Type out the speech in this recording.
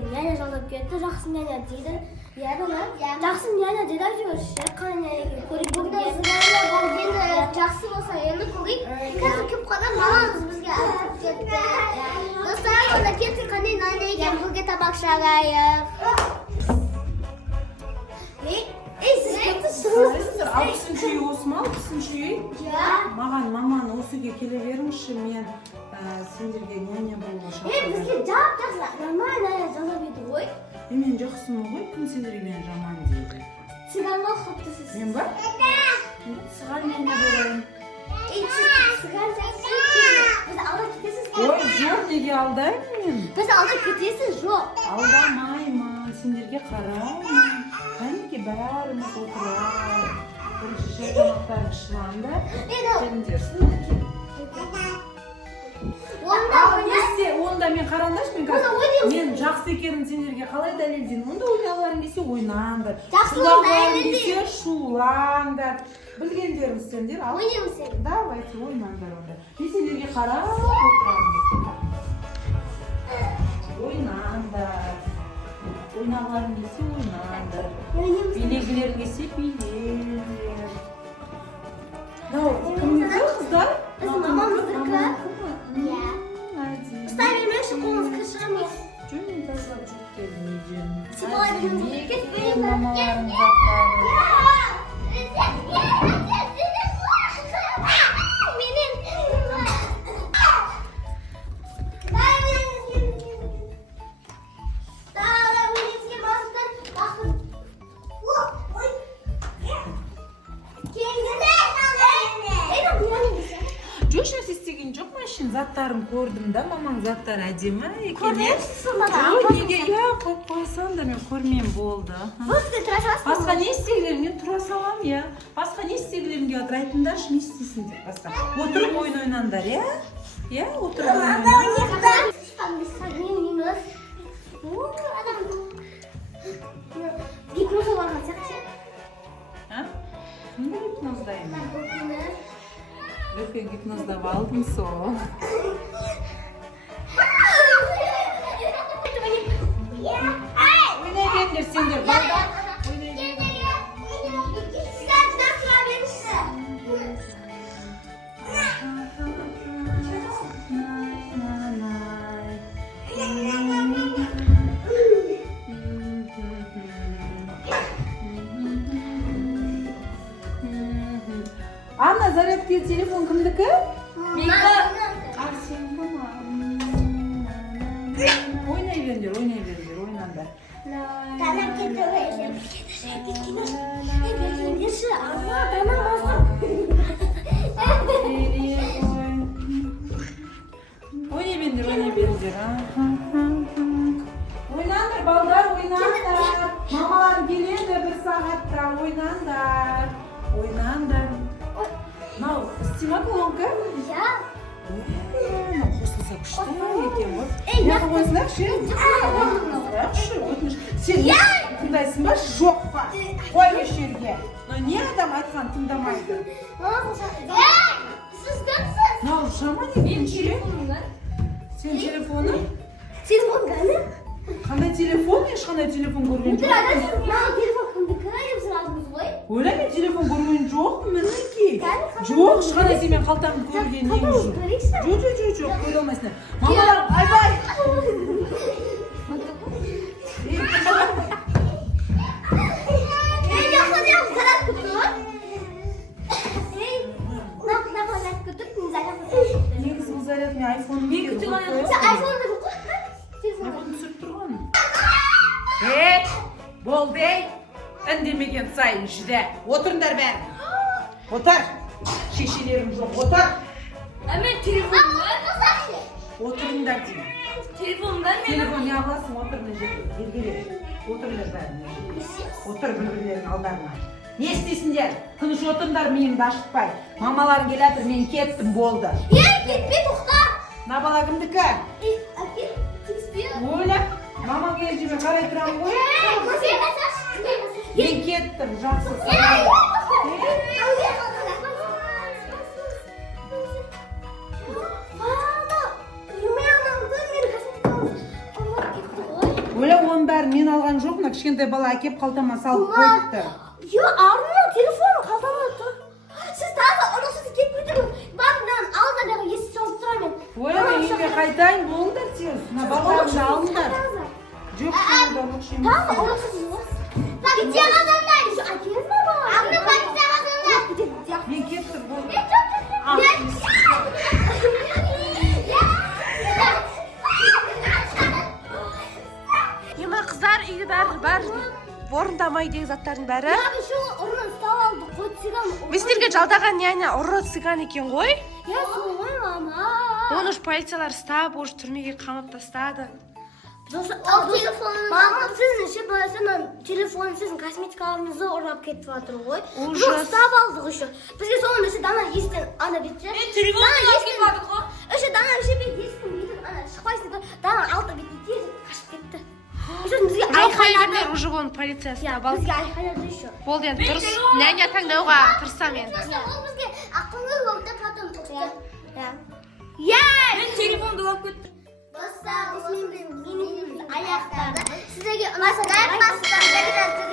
деген няня жалдап кетті. Жақсы няня дейді. Иә бала. Жақсы няня дейді жүрші. Қандай няня көрейік. Бүгін енді жақсы болса енді көрейік. Қазір кеп қана мамамыз бізге айтып кетті. Достар, онда кеттік қандай няня екен бірге тамақ жағайық. Сіз кеттіңіз? Алпысыншы үй осы ма? Алпысыншы үй? Маған маман осы үйге келе беріңізші, мен сендерге няня болуға шақырдым. Бізге жақсы нормально жалдап еді ғой. Мен жақсымын ғой, кім сендерге мен жаман дейді. Сыганға ұқыпты сіз. Мен ба? Сыған няня болайын. Сыған жақсы. Біз алда кетесіз. Ой, жоқ, неге алдаймын мен? Біз алда кетесіз, жоқ. Алдамаймын, сендерге қараймын. Кәнеке бәріміз отырайық. Бірінші шай тамақтарын ішіланды. Келіңдерсің. Онда мен қарандашпын. Мен жақсы екенін сендерге қалай дәлелдеймін? Онда ойналарың десе ойнаңдар. Шулағың десе шулаңдар. Білгендерің сендер. Ойнаймыз сен. Давайте ойнаңдар онда. Мен сендерге қарап отырамын. Ойнаңдар. Ойнағыларың десе ойнаңдар. Билегілерің десе билеңдер. Кімдікі қыздар? Біз мамамыздікі. Ұстай бермекші қолыңыз кішірмес. Жөн мен тазалап жүріп келдім үйден. Кетпейін. Мамаларың заттары. Жош істеген жоқ ма үшін заттарын көрдім да, мамаң заттары әдемі екен. Көрмейсіз сонда? Неге? Иә, қойып қойсаң да мен көрмеймін болды. Сіз тұра саласыз ба? Басқа не істегілерің? Мен тұра салам, иә. Басқа не істегілерің деп айтыңдаршы, не істейсің деп басқа. Отырып ойын ойнаңдар, иә? Иә, отырып ойын ойнаңдар. Гипноз оларға сияқты. Кімді гипноздаймын? Үлкен гипноздап алдым сол. Ойнай беріңдер сендер, балдар. Ойнай беріңдер. Анна, зарядки телефон кімдікі? Арсенгі ма? Ойнай беріңдер, ойнаңдар. Ойнай беріңдер. Ойнаңдар, балдар, ойнаңдар. Мамаларың келеді бір сағатта, ойнаңдар. Мынау істема колонка? Иә. Мынау қосылса күшті екен ғой. Неғып қойсынаршы? Сен тыңдайсың ба? Жоқ па? Қой еш жерге. Не адам айтқан тыңдамайды? Сіз кімсіз? Мынау жаман екен ше? Сен телефоны? Телефон қане? Қандай телефон? Ешқандай телефон көрген жоқ. Телефон кімдікі деп сұрадыңыз ғой? Ойла, мен телефон көрген жоқ, мінекей. Жоқ, ешқандай сен мен қалтамды көрген ең жоқ. Жоқ, көре алмайсыңдар. Мамалар, айбай! Негізі бұл заряд мен айфонын беріп қойып. Айфонды түсіріп тұрған. Болды. Үндемеген сайын жүде. Отырыңдар бәрі. Отыр. Шешелерің жоқ, отыр. Әмен телефон бар? Отырыңдар деймін. Телефон бар мен? Телефон не аласың, отыр мына жерге. Бергеле. Отырыңдар бәрі. Отыр бір-бірлерінің алдарына. Не істейсіңдер? Тыныш отырыңдар, миымды ашытпай. Мамаларың келатыр, мен кеттім, болды. Кетпе, тоқта. Мына бала кімдікі? Ойла. Мамаң келіп мен қарай тұрамын ғой. Мен кеттім, жақсы. Ойла, кішкентай бала әкеп қалтама салып қойыпты. Арман телефоны қалтамда тұр. Сіз тағы ұрысыз кетіп кетіңіз. Бардым алдыдағы есік жауып тұрамын. Ой, мен үйге қайтайын, болыңдар тез. Мына балаларымды алыңдар. Жоқ, шыңдар, оқшымыз. Тағы ұрысыз. Полицияға звондай. Әкеліз баба. Арман полицияға звондай. Мен кеттім, болды. Ема қыздар үйді бәрі орындамайды заттардың бәрі. Şu ұрын ұстап алды, қойды сиган. Мен сіздерге жалдаған няня ұры цыган екен ғой. Я солай мама. Оны уж полициялар ұстап, уж түрмеге қамап тастады. Мама, сіздің ше боласынан телефон, сіздің косметикаларыңызды ұрлап кетіп жатыр ғой. Ужас. Жоқ, ұстап алдық еще. Бізге соны месе дана естен ана бетше. телефонды алып кетіп жатыр ғой. Еще дана ше бет естен бетін ана шықпайсың да дана алты бетін тез қашып кетті. Бізге Айқайлады. Уже оны полиция ұстап алды. Бізге айқайлады еще. Болды енді дұрыс няня таңдауға тырысам енді. Ол бізге ақылы болды, потом тоқты. Мен телефонды алып кеттім. Достар, аяқтарды. Сіздерге ұнаса лайк басыңыздар,